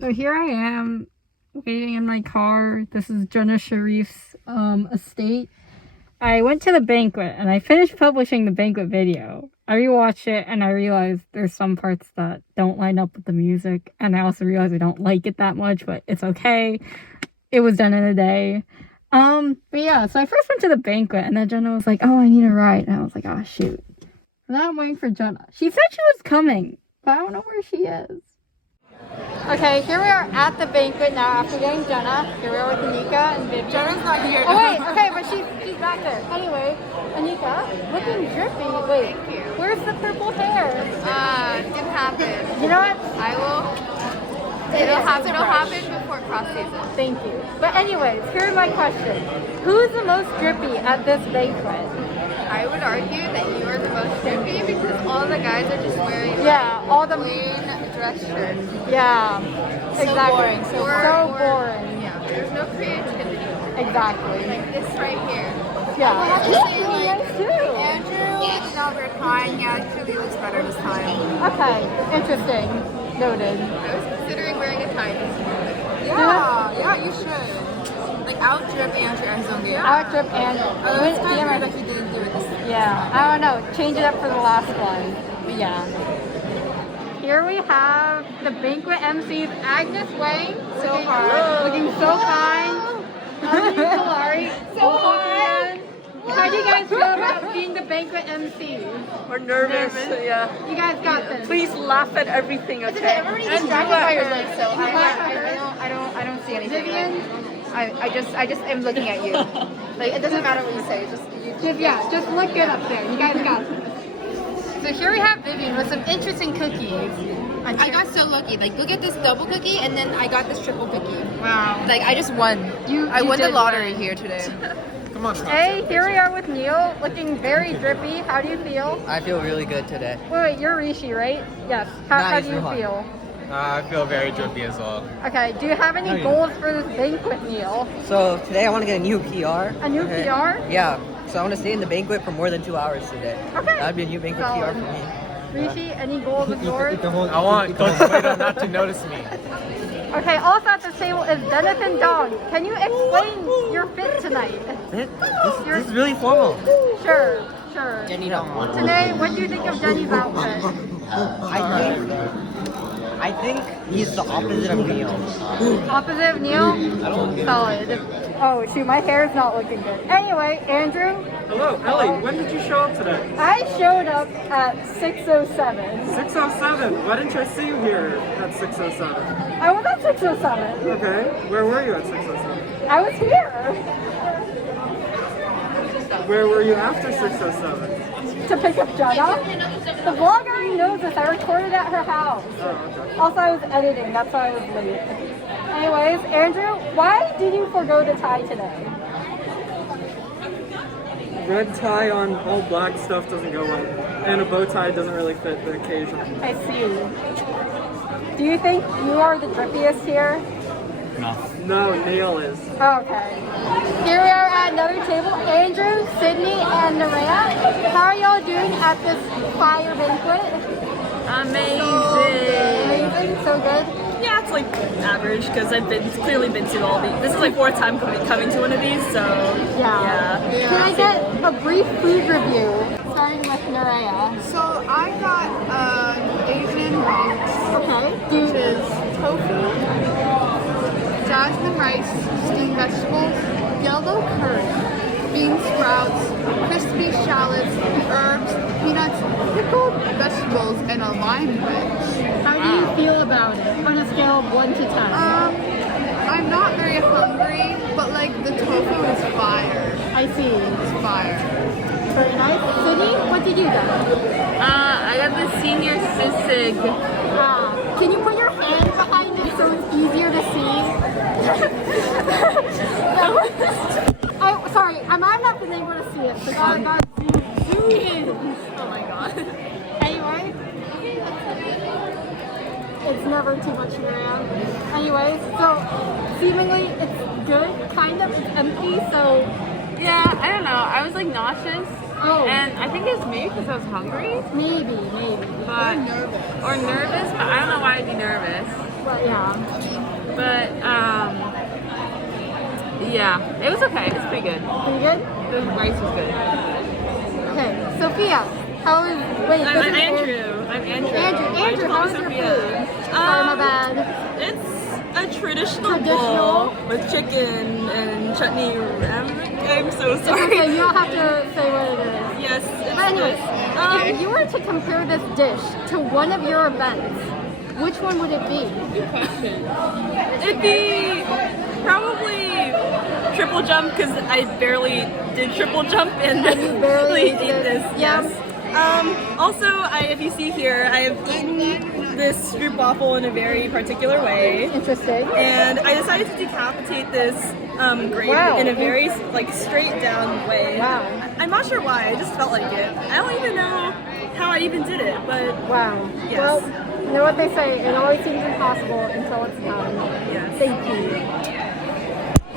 So here I am, waiting in my car. This is Jenna Sharif's estate. I went to the banquet and I finished publishing the banquet video. I rewatched it and I realized there's some parts that don't line up with the music. And I also realized I don't like it that much, but it's okay. It was done in a day. But yeah, so I first went to the banquet and then Jenna was like, oh, I need a ride. And I was like, oh, shoot. And now I'm waiting for Jenna. She said she was coming, but I don't know where she is. Okay, here we are at the banquet now after getting Jenna. Here we are with Anika and Vincent. Jenna's not here. Oh wait, okay, but she's back there. Anyway, Anika, looking drippy. Wait, Thank you. Where's the purple hair? Didn't happen. You know what? I will. It'll happen before cross season. Thank you. But anyways, here are my questions. Who's the most drippy at this banquet? I would argue that you are the most drippy because all the guys are just wearing all the plain dress shirts. Yeah, So exactly. boring. So boring. Yeah, there's no creativity. Exactly. Like this right here. Yeah. I have to say, Really like, nice too. Andrew did not wear a tie. He actually looks better this time. Okay, interesting. Noted. I was considering wearing a tie this morning. Yeah, you should. Like outdrip Andrew as Zongi. Outdrip and Oh, it's kind of weird that he didn't do it this time. yeah, I don't know. Change it up for the last one. But yeah. Here we have the banquet MCs, Agnes Wang, looking so fine. Kalari, so fine. How do you guys feel about being the banquet MCs? We're nervous. Yeah. You guys got this. Please laugh at everything, okay? Everybody's distracted by your legs, so I don't see anything. Vivian? I just am looking at you. Like it doesn't matter what you say. Just look good up there. You guys got this. So here we have Vivian with some interesting cookies. I got so lucky. Like look at this double cookie, and then I got this triple cookie. Wow. Like I just won. I won the lottery here today. Come on, Hey, here we are with Neil, looking very drippy. How do you feel? I feel really good today. Wait, you're Rishi, right? Yes. How Nice, do you Rohan. feel? I feel very drippy as well. Okay, do you have any goals for this banquet, Neil? So today I want to get a new PR. A new Okay. PR? Yeah. So I want to stay in the banquet for more than 2 hours today. Okay. That'd be a new banquet Solid. PR for me. Rishi, any goals of yours? I want Coach Plato not to notice me. Okay, also at the table is Jonathan Dong. Can you explain your fit tonight? This is really formal. Sure. Jenny Dong. Today, what do you think of Jenny's outfit? I think he's the opposite of Neil. Opposite of Neil? Solid. Oh shoot, my hair is not looking good. Anyway, Andrew, Hello, Ellie. When did you show up today? I showed up at 6:07. 6:07. Why didn't I see you here at 6:07? I was at 6:07. Okay. Where were you at 6:07? I was here Where were you after 6:07? to pick up Jenna. The vlog already knows this. I recorded at her house. Oh, okay. Also, I was editing. That's why I was late. Anyways, Andrew, why did you forgo the tie today? Red tie on all black stuff doesn't go well, and a bow tie doesn't really fit the occasion. I see. Do you think you are the drippiest here? No, Neil is. Okay. Here we are at another table. Andrew, Sydney, and Nerea. How are y'all doing at this fire banquet? Amazing. So good. Yeah, it's like average because I've clearly been to all these. This is my 4th time coming to one of these, so Yeah. Can I get a brief food review? Starting with Nerea. So I got Asian rice, Okay. which is tofu, jasmine rice, steamed vegetables, yellow curry, bean sprouts, crispy shallots, herbs, peanuts, pickled vegetables, and a lime wedge. How do you feel about it on a scale of 1 to 10? I'm not very hungry, but like the tofu is fire. I see. It's fire. Very nice. Sydney, what did you get? I got the senior sisig. Can you put your hand behind it so it's easier to see? Oh, sorry, I'm not been able to see it, so God, zoom in. Oh my god. Anyway, it's never too much around. Anyways, so seemingly it's good, kind of, it's empty, so Yeah, I don't know. I was like nauseous. Oh. And I think it's maybe because I was hungry. maybe. But, or nervous, but I don't know why I'd be nervous. But yeah. But yeah, it was okay. It's pretty good. Pretty good? The rice was good. Okay. Sophia, how is... Wait, this I'm is Andrew. I'm Andrew. Andrew, how is your food? Sorry, my bad. It's a traditional bowl with chicken and chutney. I'm so sorry. Okay, you don't have to say what it is. Yes. It's But anyways, this. if you were to compare this dish to one of your events, which one would it be? It'd be probably triple jump because I barely did triple jump and You barely ate did- this. yeah. Yes. Also, if you see here, I have eaten this stroop waffle in a very particular way. Interesting. And I decided to decapitate this grape Wow. in a very like straight down way. Wow. I'm not sure why, I just felt like it. I don't even know how I even did it, but Wow. Yes. Well, you know what they say, it always seems impossible until it's done. yes. Thank you.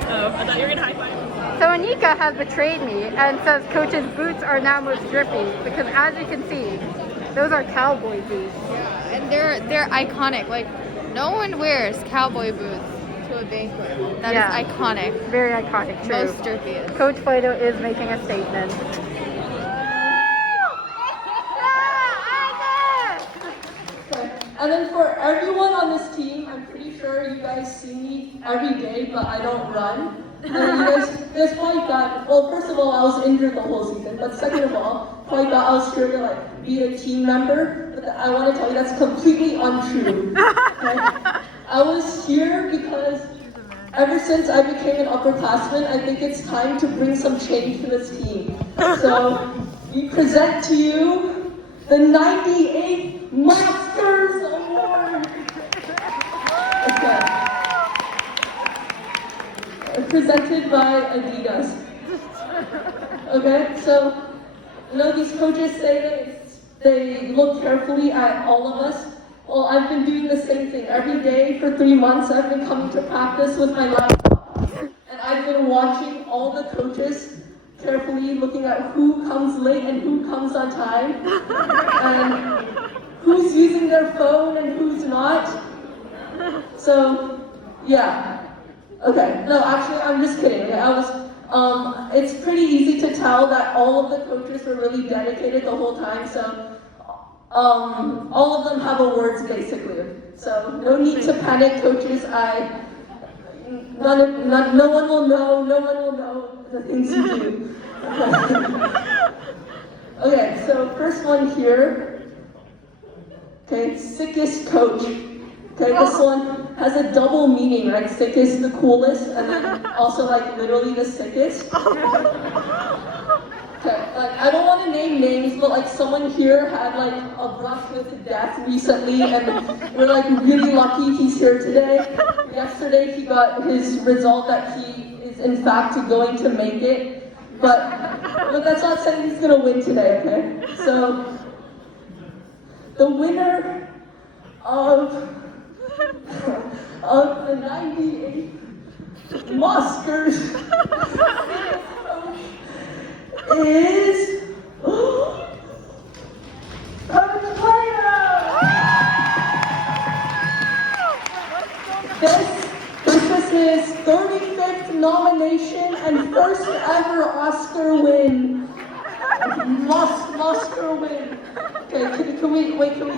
Oh, I thought you were gonna high five. So Anika has betrayed me and says Coach's boots are now most drippy because as you can see, those are cowboy boots. And they're iconic. Like, no one wears cowboy boots to a banquet. That Yeah. is iconic. Very iconic, true. Most drippiest. Coach Fido is making a statement. And then for everyone on this team, I'm pretty sure you guys see me every day, but I don't run. And you guys probably thought, well, first of all, I was injured the whole season, but second of all, probably thought I was here to like be a team member. But I want to tell you that's completely untrue. Okay? I was here because ever since I became an upperclassman, I think it's time to bring some change to this team. So we present to you the 98th Masters Award. Okay. Presented by Adidas. Okay, so you know these coaches say they look carefully at all of us. Well, I've been doing the same thing every day for 3 months. I've been coming to practice with my laptop, and I've been watching all the coaches carefully, looking at who comes late and who comes on time, and who's using their phone and who's not. So, yeah. Okay, no, actually, I'm just kidding. It's pretty easy to tell that all of the coaches were really dedicated the whole time, so all of them have awards basically. So no need to panic, coaches. No one will know the things you do. Okay, so first one here. Okay, sickest coach. Okay, this one has a double meaning, right? Sickest, the coolest, and then also like literally the sickest. Okay, I don't want to name names, but like someone here had like a brush with death recently, and we're like really lucky he's here today. Yesterday he got his result that he is in fact going to make it, but that's not saying he's gonna win today, okay? So, the winner of the 98th Oscars is Coach Fido. This was his 35th nomination and first ever Oscar win. Oscar win. Okay, can we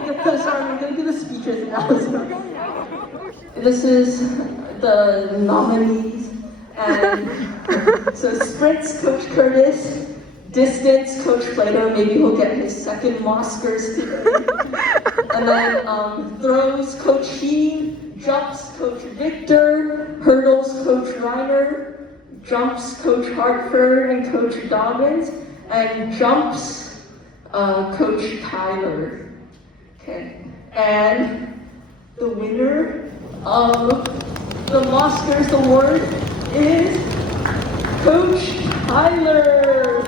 get this? Sorry, I'm gonna do the speeches now. This is the nominees, and so sprints, Coach Curtis, distance, Coach Plato, maybe he'll get his second Oscars today, and then throws, Coach Sheen, jumps, Coach Victor, hurdles, Coach Reiner, jumps, Coach Hartford and Coach Dobbins, and jumps, Coach Tyler. Okay, and the winner of the Oscars Award is Coach Tyler.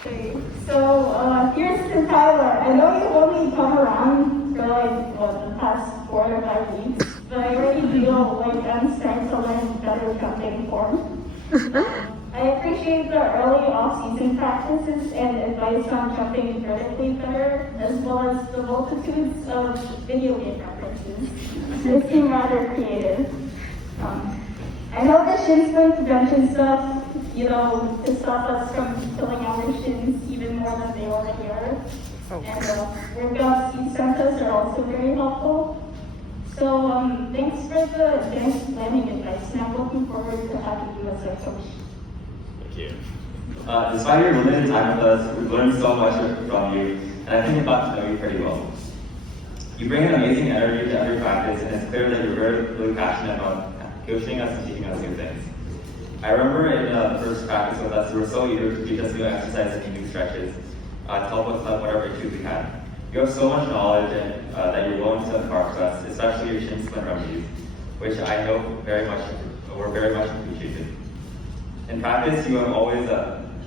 Okay, so here's to Tyler. I know you only come around for like the past 4 or 5 weeks, but I really feel like I'm starting to learn better jumping form. I I appreciate the early off-season practices and advice on jumping vertically better, as well as the multitudes of video game references. They seem rather creative. I know the shin splint prevention stuff, to stop us from killing our shins even more than they already are. And workout seat centers are also very helpful. So thanks for the advanced planning advice, and I'm looking forward to having you as our coach. Thank you. Despite your limited time with us, we've learned so much from you, and I think we've got to know you pretty well. You bring an amazing energy to every practice, and it's clear that you're really passionate about coaching us and teaching us new things. I remember in the first practice with us, you were so eager to teach us new exercises and new stretches to help us with whatever issues we had. You have so much knowledge and that you're willing to impart to us, especially your shin splint remedies, which I know were very much appreciated. In practice, you have always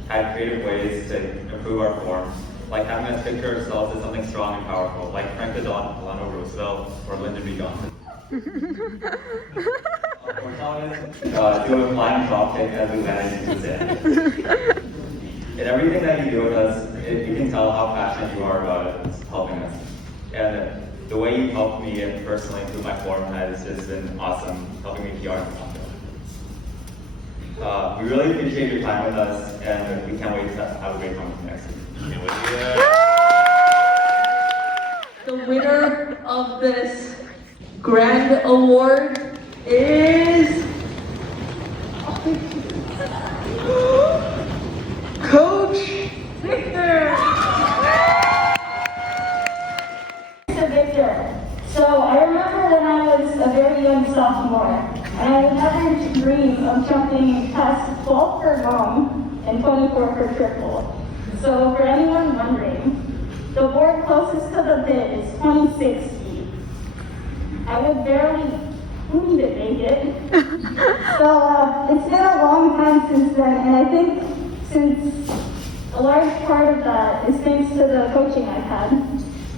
had creative ways to improve our form, like having us picture ourselves as something strong and powerful, like Franklin Delano Roosevelt or Lyndon B. Johnson. Or telling us do a flying drop kick as we manage to stand. In everything that you do with us, you can tell how passionate you are about it, helping us. And the way you helped me personally improve my form has just been awesome, helping me PR. We really appreciate your time with us, and we can't wait to have a great time with you next week. The winner of this grand award is Coach Victor. Victor. So I remember when I was a very young sophomore, and I would never dream of jumping past 12 for long and 24 for triple. So for anyone wondering, the board closest to the bid is 26 feet. I would barely make it. So it's been a long time since then, and I think since a large part of that is thanks to the coaching I've had.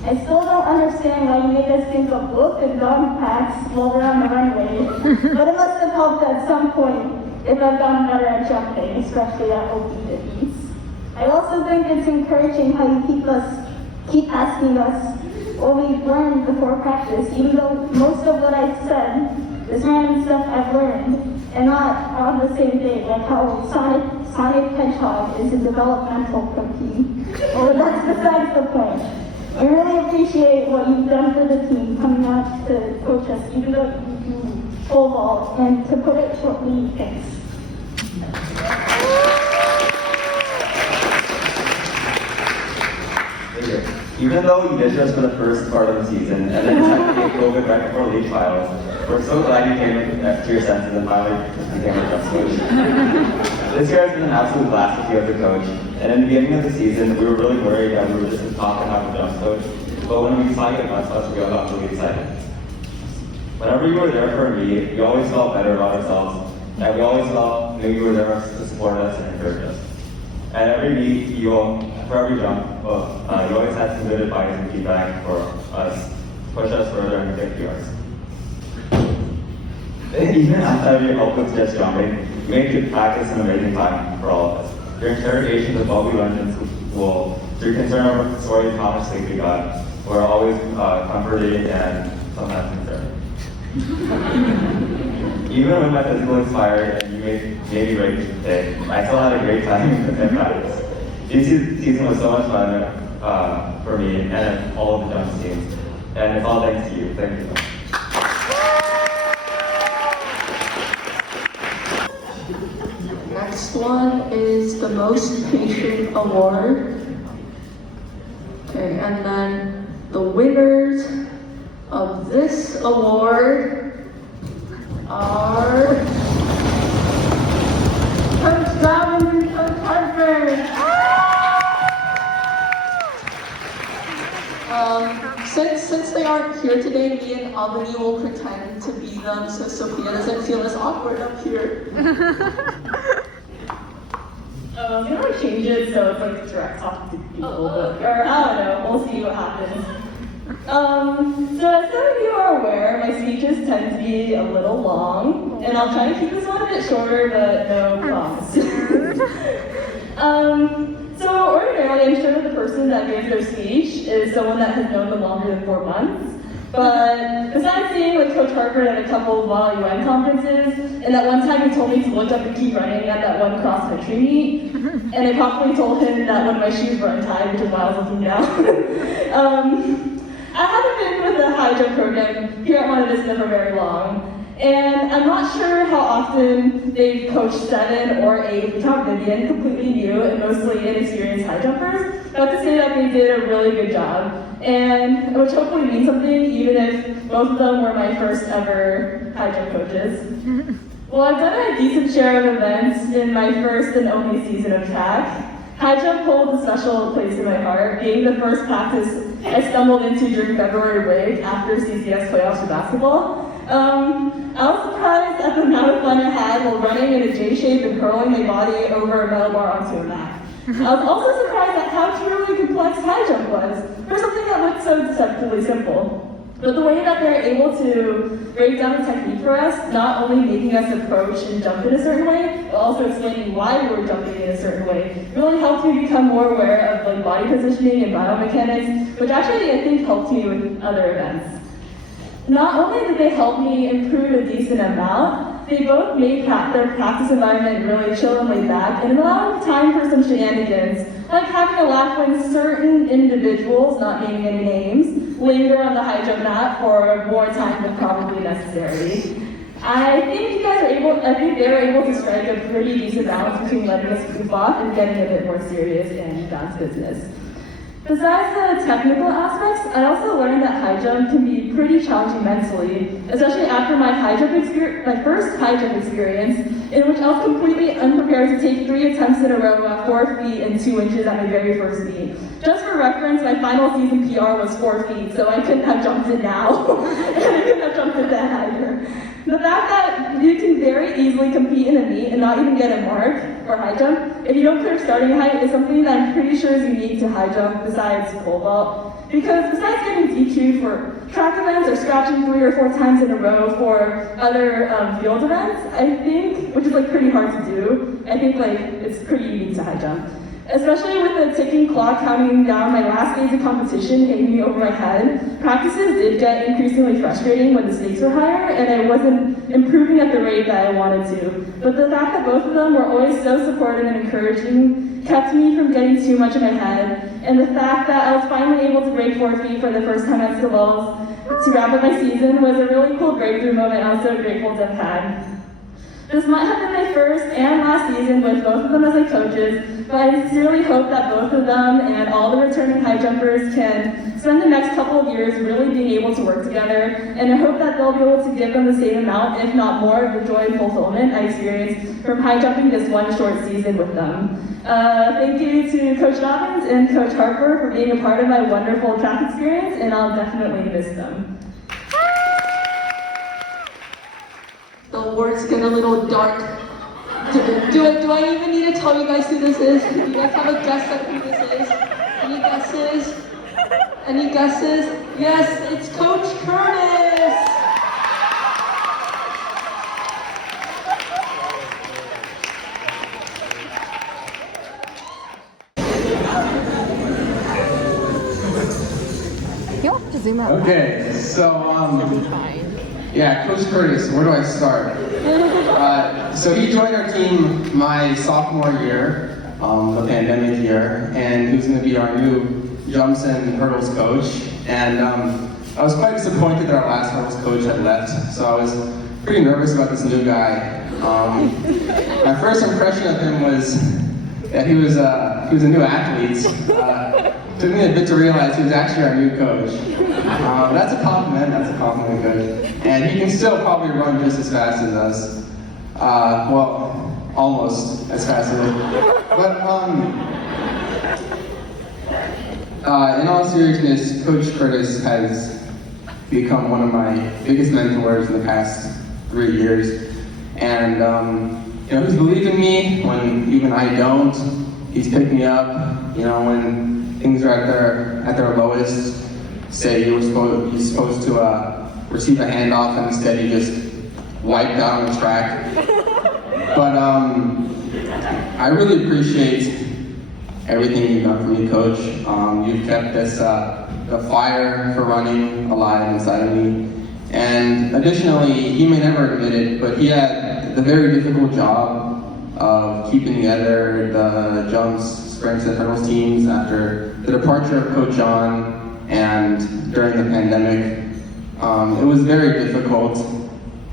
I still don't understand why you made us think of book and dog packs while we're on the runway, but it must have helped at some point if I've gotten better at jumping, especially at OB fifties. I also think it's encouraging how you keep asking us what we've learned before practice, even though most of what I've said is random stuff I've learned, and not on the same day, like how Sonic Hedgehog is a developmental cookie. Well, that's besides the point. I really appreciate what you've done for the team, coming out to coach us, even though you do pole vault, and to put it shortly, thanks. Even though you ditched us for the first part of the season, and then decided to take COVID right before league trials, we're so glad you came to your senses and finally became our jump coach. This year has been an absolute blast with you as a coach, and in the beginning of the season, we were really worried that we were just a top and half a jump coach, but when we saw you at Monta, we all got really excited. Whenever you were there for me, we always felt better about ourselves, and we always knew you were there to support us and encourage us. At every meet, for every jump, you always had some good advice and feedback for us, push us further and take PRs. Even outside of your help with just jumping, you made good practice an amazing time for all of us. Your interrogations of what we learned in school, your concern over the story of how much sleep we got, were always comforting and sometimes concerning. Even when my physical expired and you made me ready to stay, I still had a great time in practice. This season was so much fun for me and all of the jump teams, and it's all thanks to you. Thank you. Next one is the Most Patient Award. Okay, and then the winners of this award are Coach Dobbins and Coach Hartford. Since they aren't here today, me and Albany will pretend to be them so Sophia doesn't feel as awkward up here. You know, change it so it's like direct talk to people, or I don't know, we'll see what happens. So as some of you are aware, my speeches tend to be a little long, and I'll try to keep this one a bit shorter, but no promise. So ordinarily, I'm sure that the person that gives their speech is someone that has known them longer than 4 months. But besides seeing with Coach Harper at a couple of YUN conferences, and that one time he told me to look up and keep running at that one cross-country meet, and I probably told him that one of my shoes were untied, which is why I was looking down. I haven't been with the high jump program here at Monta Vista for very long. And I'm not sure how often they've coached 7 or 8, without Vivian, completely new and mostly inexperienced high jumpers. But to say that they did a really good job, and which hopefully means something, even if both of them were my first ever high jump coaches. Well, I've done a decent share of events in my first and only season of track. High jump holds a special place in my heart, being the first practice I stumbled into during February break after CCS playoffs for basketball. I was surprised at the amount of fun I had while running in a J shape and hurling my body over a metal bar onto a mat. I was also surprised at how truly complex high jump was for something that looked so deceptively simple. But the way that they're able to break down the technique for us, not only making us approach and jump in a certain way, but also explaining why we were jumping in a certain way, really helped me become more aware of like body positioning and biomechanics, which actually I think helped me with other events. Not only did they help me improve a decent amount, they both made their practice environment really chill and laid back and allowed time for some shenanigans, like having a laugh when certain individuals, not naming any names, linger on the high jump mat for more time than probably necessary. I think they were able to strike a pretty decent balance between letting us goof off and getting a bit more serious and down to business. Besides the technical aspects, I also learned that high jump can be pretty challenging mentally, especially after my first high jump experience, in which I was completely unprepared to take 3 attempts in a row at 4 feet and 2 inches at my very first meet. Just for reference, my final season PR was 4 feet, so I couldn't have jumped it now, and I couldn't have jumped it then either. The fact that you can very easily compete in a meet and not even get a mark for high jump if you don't clear starting height is something that I'm pretty sure is unique to high jump besides pole vault. Because besides getting DQ'd for track events or scratching 3 or 4 times in a row for other field events, I think, which is like pretty hard to do, I think like it's pretty unique to high jump. Especially with the ticking clock counting down my last days of competition hanging me over my head, practices did get increasingly frustrating when the stakes were higher and I wasn't improving at the rate that I wanted to. But the fact that both of them were always so supportive and encouraging kept me from getting too much in my head, and the fact that I was finally able to break 4 feet for the first time at Skills to wrap up my season was a really cool breakthrough moment I was so grateful to have had. This might have been my first and last season with both of them as my coaches, but I sincerely hope that both of them and all the returning high jumpers can spend the next couple of years really being able to work together, and I hope that they'll be able to give them the same amount, if not more, of the joy and fulfillment I experienced from high jumping this one short season with them. Thank you to Coach Dobbins and Coach Harper for being a part of my wonderful track experience, and I'll definitely miss them. The words get a little dark. Do I even need to tell you guys who this is? Do you guys have a guess at who this is? Any guesses? Any guesses? Yes, it's Coach Curtis! You'll have to zoom out. Okay, so yeah, Coach Curtis, where do I start? So he joined our team my sophomore year, the pandemic year, and he was going to be our new jumps and hurdles coach. And I was quite disappointed that our last hurdles coach had left, so I was pretty nervous about this new guy. My first impression of him was that he was a new athlete. Took me a bit to realize he was actually our new coach. That's a compliment, Coach. And he can still probably run just as fast as us. Well, almost as fast as us. But in all seriousness, Coach Curtis has become one of my biggest mentors in the past 3 years. And he's believed in me when even I don't. He's picked me up, when things are at their lowest. say you're supposed to receive a handoff, and instead you just wiped out on the track. But I really appreciate everything you've done for me, Coach. You've kept this the fire for running alive inside of me. And additionally, he may never admit it, but he had the very difficult job of keeping together the jumps, sprints, and hurdles teams after the departure of Coach John and during the pandemic. It was very difficult,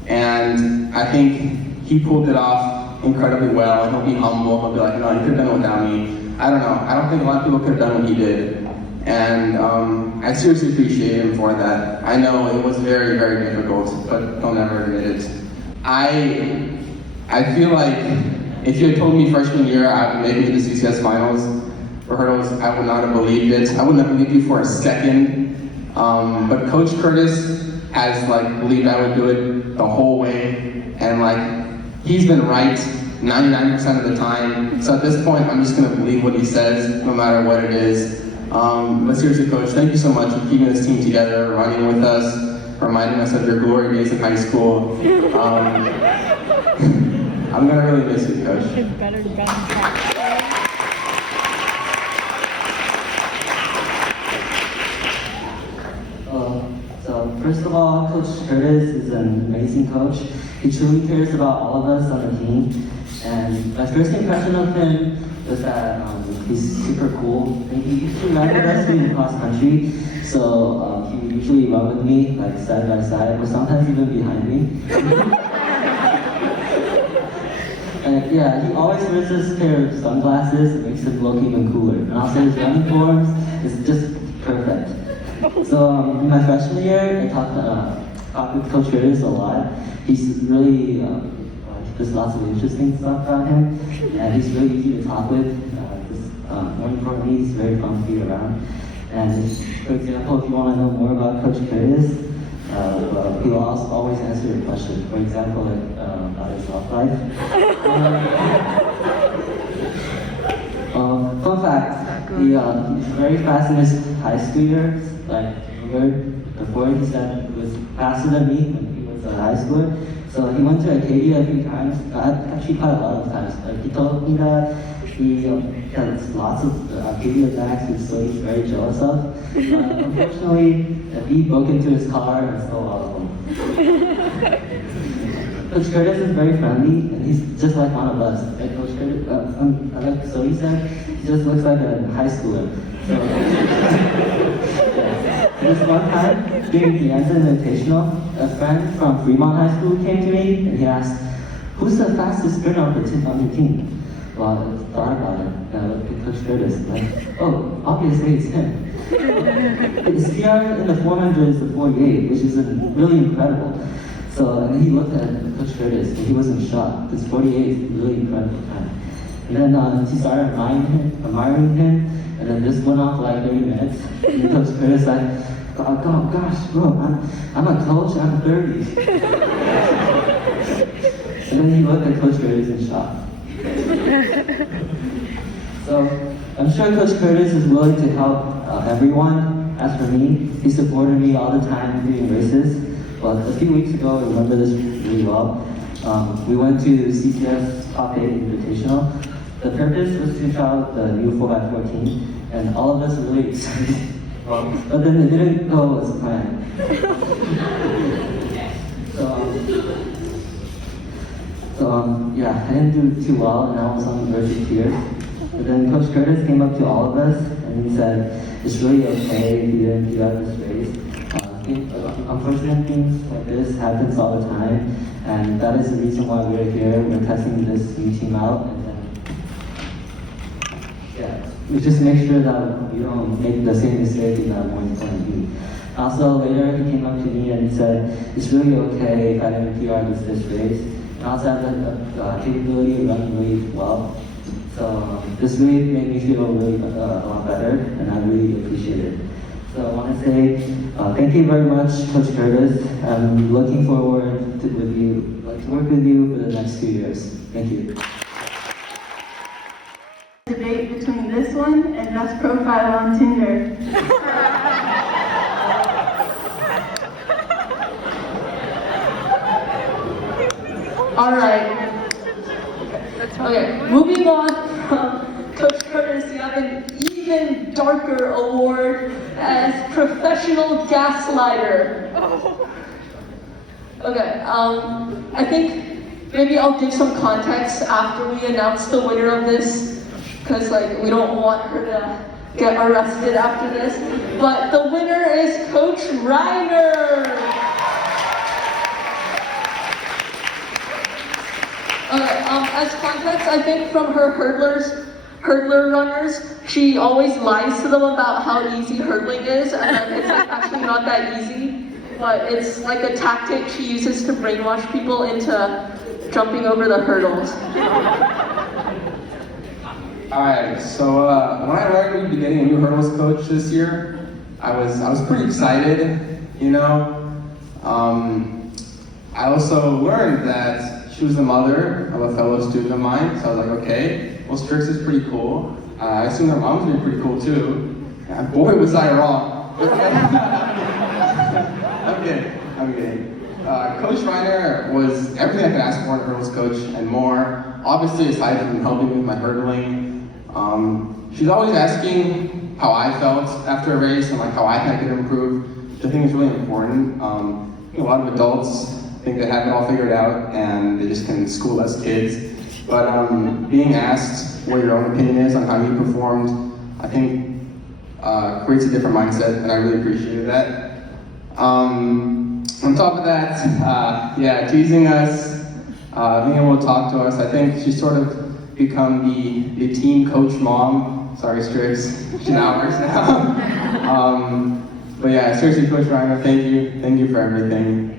and I think he pulled it off incredibly well, and he'll be humble. He'll be like, no, you could have done it without me. I don't know. I don't think a lot of people could have done what he did. And I seriously appreciate him for that. I know it was very, very difficult, but he'll never admit it. I feel like if you had told me freshman year I would make it to the CCS finals for hurdles, I would not have believed it. I wouldn't have believed you for a second. But Coach Curtis has believed I would do it the whole way, and he's been right 99% of the time. So at this point, I'm just gonna believe what he says, no matter what it is. But seriously, Coach, thank you so much for keeping this team together, running with us, reminding us of your glory days in high school. I'm gonna really miss you, Coach. So first of all, Coach Curtis is an amazing coach. He truly cares about all of us on the team. And my first impression of him was that he's super cool. And he usually ran with us in cross country. So he would usually run with me side by side, or sometimes even behind me. And yeah, he always wears this pair of sunglasses. It makes him look even cooler. And also his running forms is just perfect. So in my freshman year, I talked with Coach Curtis a lot. He's really, there's lots of interesting stuff about him, and he's really easy to talk with. More importantly, he's very fun to be around. And for example, if you want to know more about Coach Curtis, he will also always answer your question. For example, about his love life. Fun fact, he's very fast in his high school years. Before he said he was faster than me when he was a high schooler. So he went to Acadia a few times, actually quite a lot of times. He told me that he has lots of Acadia bags, so he's very jealous of. Unfortunately, he broke into his car and stole all of them. Coach Curtis is very friendly, and he's just like one of us. Right, Coach Curtis? Like Zoe said, he just looks like a high schooler. This one time, during the Vincent Invitational, a friend from Fremont High School came to me and he asked, "Who's the fastest sprinter on your team?" Well, I thought about it, and I looked at Coach Curtis, oh, obviously it's him. His PR in the 400 is the 48, which is really incredible. So, and he looked at Coach Curtis and he was in shock, because 48 is a really incredible time. And then he started admiring him. And then this went on for 30 minutes. And Coach Curtis oh gosh, bro, I'm a coach, I'm 30. And then he looked at Coach Curtis in shock. So I'm sure Coach Curtis is willing to help everyone. As for me, he supported me all the time during races. But a few weeks ago, I remember this really well. We went to CCS Top 8 Invitational. The purpose was to try out the new 4x14, and all of us were really excited. But then it didn't go as planned. Yeah, I didn't do too well, and I was on the verge of tears. But then Coach Curtis came up to all of us, and he said, "It's really okay if you didn't do out this race. Unfortunate things like this happens all the time, and that is the reason why we're here. We're testing this new team out, and then we just make sure that we don't make the same mistake in that one point of view." Also, later he came up to me and he said, "It's really okay if I didn't PR this race. And also I have the capability of running really well. So this really made me feel really a lot better, and I really appreciate it." So I want to say thank you very much, Coach Curtis. I'm looking forward to work with you for the next few years. Thank you. Debate between this one and best profile on Tinder. All right. Okay, moving on from Coach Curtis, you have an even darker award as Professional Gaslighter. Okay, I think maybe I'll give some context after we announce the winner of this, because like we don't want her to get arrested after this. But the winner is Coach Reiner. As context, I think from her hurdler runners, she always lies to them about how easy hurdling is, and then it's like actually not that easy, but it's like a tactic she uses to brainwash people into jumping over the hurdles. Alright, so when I heard we'd be getting a new hurdles coach this year, I was pretty excited, you know. I also learned that she was the mother of a fellow student of mine, so I was like, okay, well, Strix is pretty cool. I assume her mom's gonna be pretty cool too. And boy, was I wrong. I'm kidding. Coach Reiner was everything I could ask for in a hurdles coach and more. Obviously, aside from helping me with my hurdling, she's always asking how I felt after a race and like how I could improve, which I think is really important. I think a lot of adults think they have it all figured out and they just can school us kids. But being asked what your own opinion is on how you performed, I think creates a different mindset, and I really appreciated that. On top of that, yeah, teasing us, being able to talk to us, I think she's sort of become the team coach mom. Sorry, Strix, she's ours now. But yeah, seriously, Coach Reiner, thank you for everything.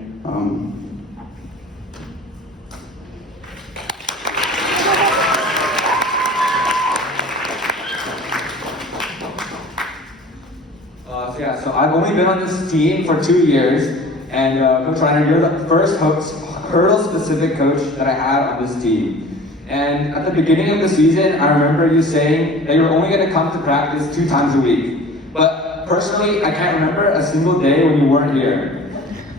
So I've only been on this team for 2 years, and Coach Reiner, you're the first hurdle-specific coach that I had on this team. And at the beginning of the season, I remember you saying that you were only going to come to practice 2 times a week. But personally, I can't remember a single day when you weren't here.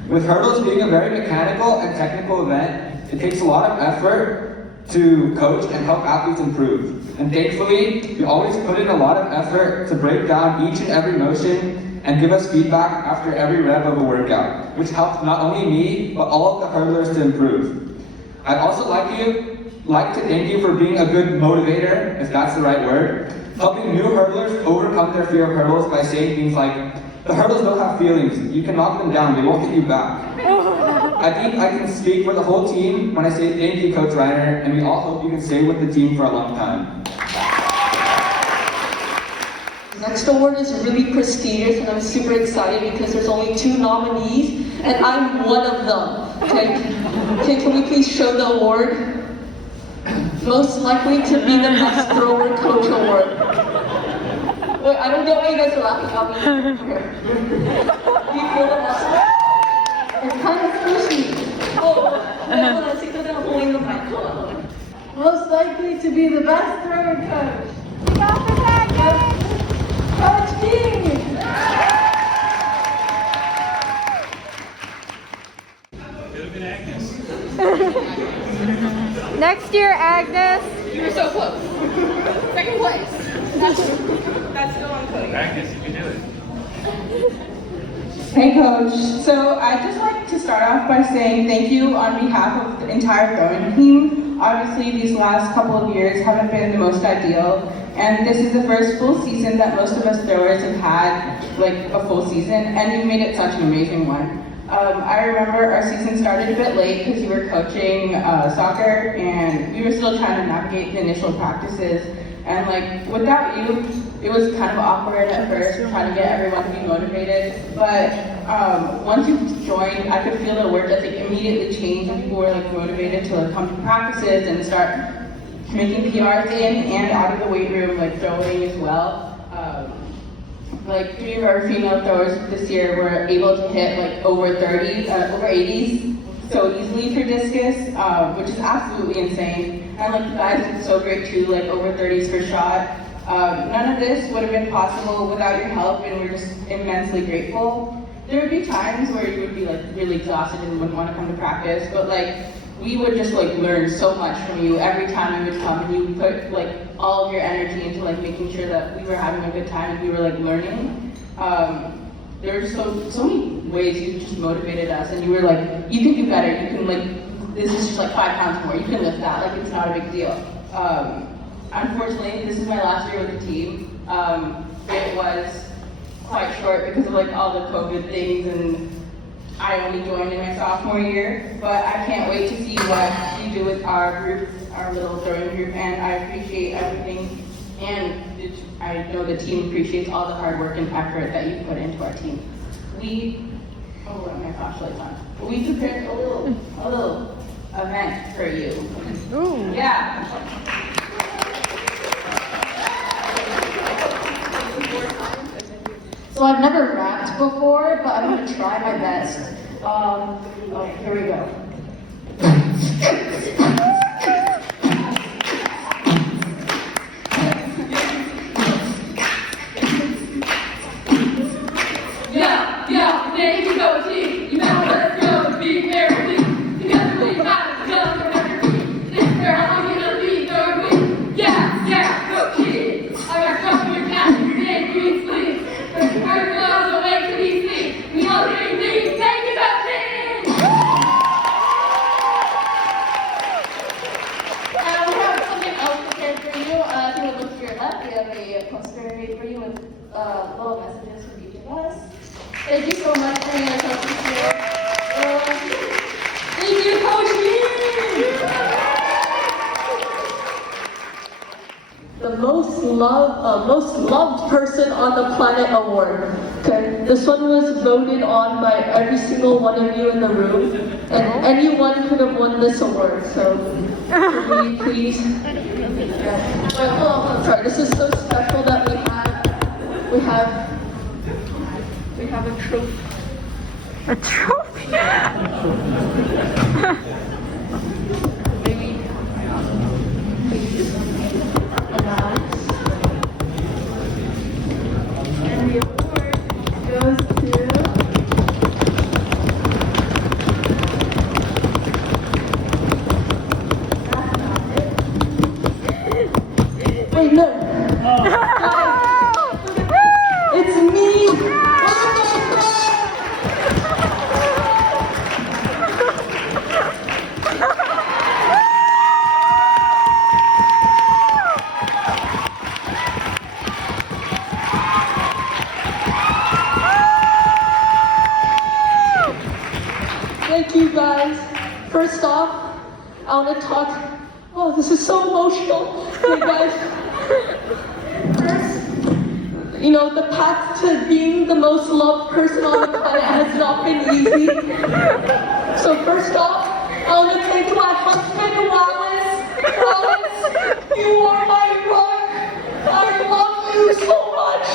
With hurdles being a very mechanical and technical event, it takes a lot of effort to coach and help athletes improve. And thankfully, you always put in a lot of effort to break down each and every motion and give us feedback after every rep of a workout, which helped not only me, but all of the hurdlers to improve. I'd also like to thank you for being a good motivator, if that's the right word, helping new hurdlers overcome their fear of hurdles by saying things like, the hurdles don't have feelings, you can knock them down, they won't hit you back. I think I can speak for the whole team when I say thank you, Coach Reiner, and we all hope you can stay with the team for a long time. Next award is really prestigious, and I'm super excited because there's only 2 nominees, and I'm one of them. Okay, can we please show the award? Most likely to be the best thrower coach award. Wait, I don't get why you guys are laughing at me. Do you feel it? It's kind of squishy. Most likely to be the best thrower coach. Got the package! Coach King! Next year, Agnes. You were so close. Second place. That's still on Cody. Agnes, you can do it. Hey Coach, so I'd just like to start off by saying thank you on behalf of the entire throwing team. Obviously these last couple of years haven't been the most ideal, and this is the first full season that most of us throwers have had, like a full season, and you've made it such an amazing one. I remember our season started a bit late because you were coaching soccer, and we were still trying to navigate the initial practices, and like without you, it was kind of awkward at first, trying to get everyone to be motivated, but once you joined, I could feel the work ethic immediately change, and people were like motivated to like come to practices and start making PRs in and out of the weight room, like throwing as well. Like 3 of our female throwers this year were able to hit like over 80s so easily for discus, which is absolutely insane. And like the guys did so great too, like over 30s for shot. None of this would have been possible without your help, and we're just immensely grateful. There would be times where you would be like really exhausted and wouldn't want to come to practice, but like we would just like learn so much from you every time you would come, and you put like all of your energy into like making sure that we were having a good time and we were like learning. There's so many ways you just motivated us, and you were like, you can do better, you can like, this is just like 5 pounds more, you can lift that, like it's not a big deal. Unfortunately, this is my last year with the team. It was quite short because of like all the COVID things, and I only joined in my sophomore year, but I can't wait to see what you do with our group, our little throwing group, and I appreciate everything, and I know the team appreciates all the hard work and effort that you put into our team. Oh my gosh, like on. We prepared a little event for you. Ooh. Yeah. So I've never rapped before, but I'm gonna try my best. Okay, here we go. Yeah, there you go, team. You better let's go, be merry. Together we got to go, this is where I'm gonna be, go, yeah, go, kids. I got stuff in your cat, big green sleeves. We're close away to DC. We all bring these, thank you, Vincent! We have something else prepared for you. If you would look to your left, we have a poster made for you with little messages from each of us. Thank you so much for your attention here. Thank you, Coach Lee! The most loved person on the planet award. Okay, this one was voted on by every single one of you in the room, and anyone could have won this award. So, please. Yeah. Wait, hold on, sorry. This is so special that we have a trophy. A trophy? Maybe announce. And the award goes to that's not it. Wait, no. It's me! Thank you guys. First off, I want to talk. Oh, this is so emotional. Okay, guys. First, you know, the path to being the most loved person on the planet has not been easy. So first off, I want to thank my husband, Wallace. Wallace, you are my rock. I love you so much.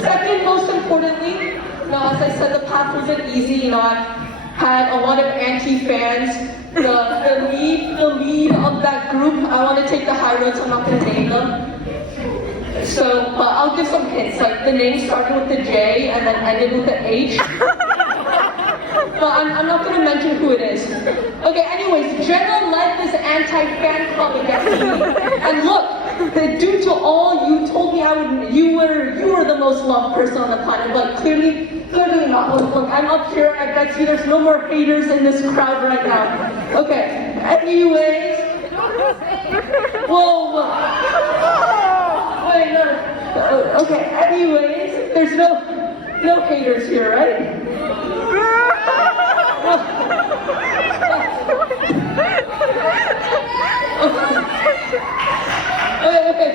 Second, most importantly, you know, as I said, the path wasn't easy. You know, I had a lot of anti-fans. The lead of that group, I want to take the high road, so I'm not going to name them. So, but I'll give some hints. Like, the name started with the J and then ended with the H. But I'm not going to mention who it is. Okay, anyways, Jenna led this anti-fan club against me. And look, due to all you told me you were the most loved person on the planet, but clearly not. Look, I'm up here, I bet you there's no more haters in this crowd right now. Okay, anyways. Whoa. Wait, no. Okay, anyways, there's no haters here, right? Okay.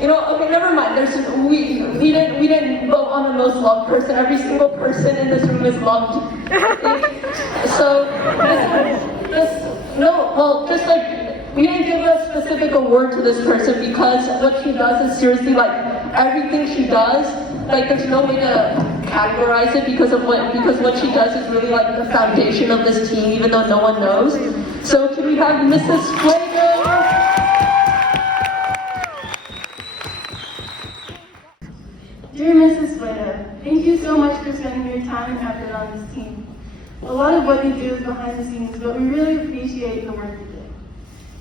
You know, okay, never mind. We didn't vote on the most loved person. Every single person in this room is loved. So just like we didn't give a specific award to this person because what she does is seriously like everything she does. Like there's no way to categorize it because what she does is really like the foundation of this team, even though no one knows. So can we have Mrs. Fuego? Dear Mrs. Fuego, thank you so much for spending your time and effort on this team. A lot of what you do is behind the scenes, but we really appreciate the work you do.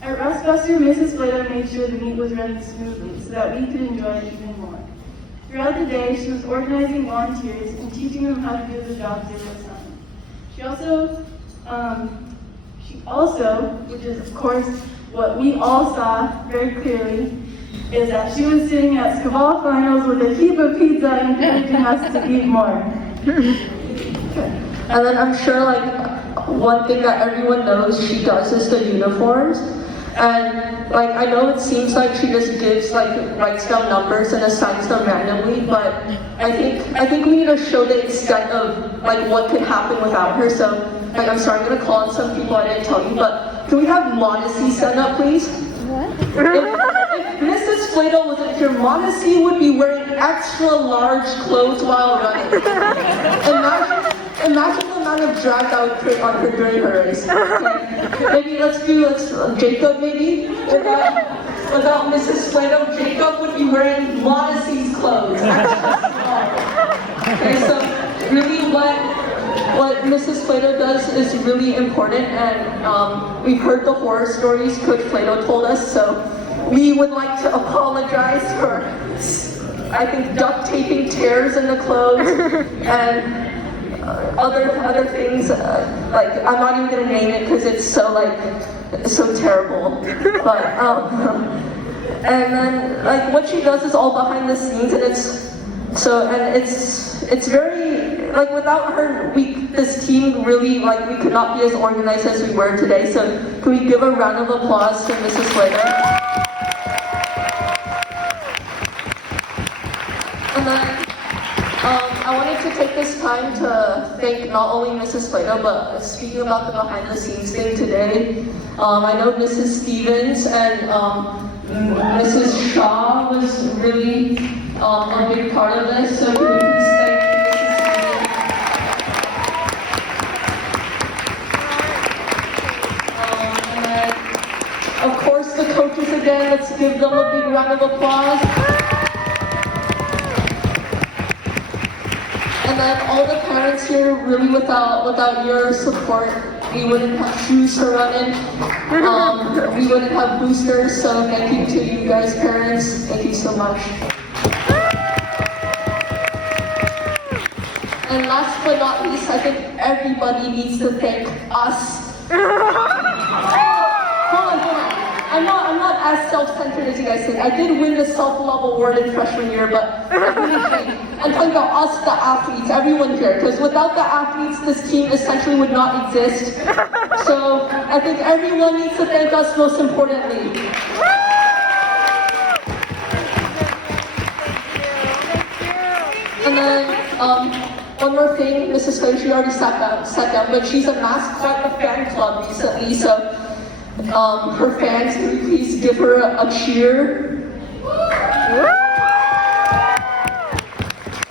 At Rustbuster, Mrs. Flato made sure the meet was running smoothly so that we could enjoy it even more. Throughout the day, she was organizing volunteers and teaching them how to do the jobs they were assigned. She also, which is of course what we all saw very clearly, is that she was sitting at Scaval finals with a heap of pizza and encouraging us to eat more. And then I'm sure like one thing that everyone knows she does is the uniforms. And like I know it seems like she just writes down numbers and assigns them randomly, but I think we need to show the extent of like what could happen without her. So like I'm sorry, I'm gonna call on some people I didn't tell you, but can we have Modesty stand up, please? What? If Mrs. Flato wasn't here, Modesty would be wearing extra large clothes while running. Imagine the amount of drag that would create on her during her race. Okay. Maybe let's Jacob maybe? Without Mrs. Flato, Jacob would be wearing Modesty's clothes. Okay, so really what Mrs. Flato does is really important, and we've heard the horror stories Coach Flato told us, so we would like to apologize for, I think, duct taping tears in the clothes, and other things, like, I'm not even gonna name it because it's so terrible, but, and then, like, what she does is all behind the scenes, and it's very, like, without her, this team really, like, we could not be as organized as we were today, so can we give a round of applause to Mrs. Flato? And then, I wanted to take this time to thank not only Mrs. Flato, but speaking about the behind the scenes thing today, I know Mrs. Stevens and Mrs. Shaw was really a big part of this, so can we please thank Mrs. Stevens? And then, of course, the coaches again, let's give them a big round of applause. And then all the parents here, really without your support, we wouldn't have shoes to run in, we wouldn't have boosters, so thank you to you guys parents, thank you so much. And last but not least, I think everybody needs to thank us. Hold on. I'm not as self-centered as you guys think. I did win the self-love award in freshman year, but I'm talking about us, the athletes, everyone here, because without the athletes, this team essentially would not exist. So I think everyone needs to thank us most importantly. And then, one more thing, Mrs. Flato, she already sat down, but she's a mascot of fan club recently, so her fans, can we please give her a cheer?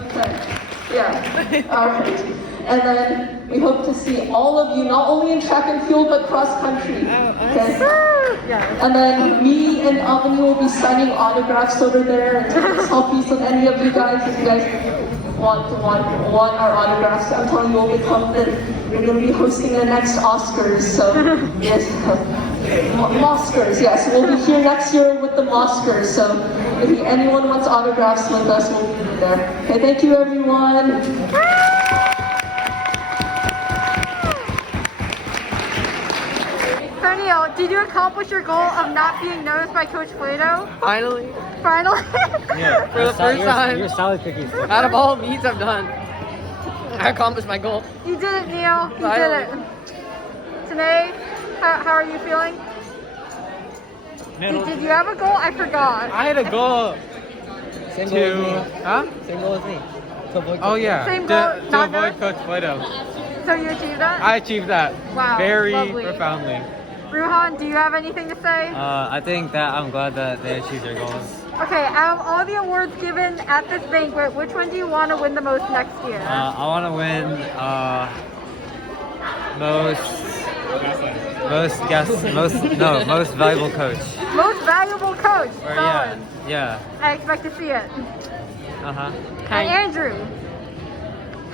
Okay, yeah, alright. And then we hope to see all of you, not only in track and field, but cross country. Okay? And then me and Albany will be signing autographs over there and taking selfies with any of you guys if you guys want our autographs. I'm telling you, we'll become we're going to be hosting the next Oscars, so yes. Oscars, yes, we'll be here next year with the Oscars, so if anyone wants autographs with us, we'll be there. Okay, thank you everyone. Neil, did you accomplish your goal of not being noticed by Coach Flato? Finally. Finally? Yeah. For the first time. You're salad cookies. Out of all meets I've done, I accomplished my goal. You did it, Neil. You Finally. did it. Today, how are you feeling? Did you have a goal? I forgot. I had a goal Same goal as me. Huh? Same goal as me. To avoid Oh yeah. Same goal, To not avoid noticed? Coach Flato. So you achieved that? I achieved that. Wow, Very lovely. profoundly. Ruhan, do you have anything to say? I think that I'm glad that they achieved their goals. Okay, out of all the awards given at this banquet, which one do you want to win the most next year? I want to win most valuable coach. Most valuable coach. Or, Solid. yeah. I expect to see it. Uh-huh. And Andrew,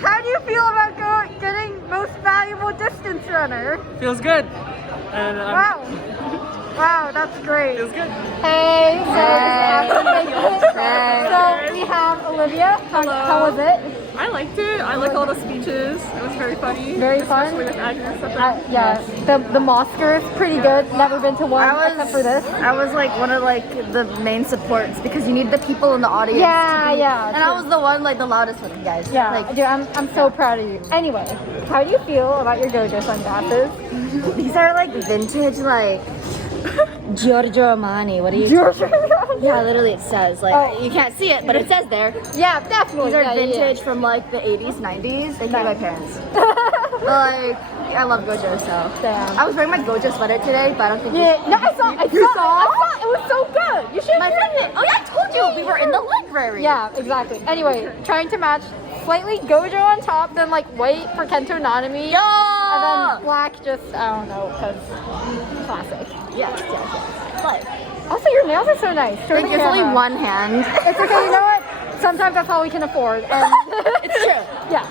How do you feel about getting most valuable distance runner? Feels good. And Wow. Wow, that's great. Feels good. Hey, so so we have Olivia. How was it? I liked it. I liked all the speeches. It was very funny. Very fun. Especially with Agnes. Yeah, the Mosker is pretty good. Never been to one except for this. I was like one of like the main supports because you need the people in the audience. Yeah, to be, yeah. And I was the one like the loudest one, guys. Yeah, Like, dude, I'm so proud of you. Anyway, how do you feel about your Gojo sunglasses? these are like vintage, like Giorgio Armani. What do you? Giorgio Yeah, literally it says like you can't see it, but it says there. Yeah, definitely. These are Yeah, vintage from like the 80s, 90s. They gave my parents. Like I love Gojo, so damn. I was wearing my Gojo sweater today, but I don't think. Yeah, no, I saw. It was so good. You should. My friend did. Oh yeah, I told you we were in the library. Yeah, exactly. Anyway, trying to match slightly Gojo on top, then like white for Kento Nanami. Yeah. And then black just, I don't know, because classic. Yes. But also, your nails are so nice. Show the it's only camera. one hand. It's okay, you know what? Sometimes that's all we can afford. And It's true. Yeah.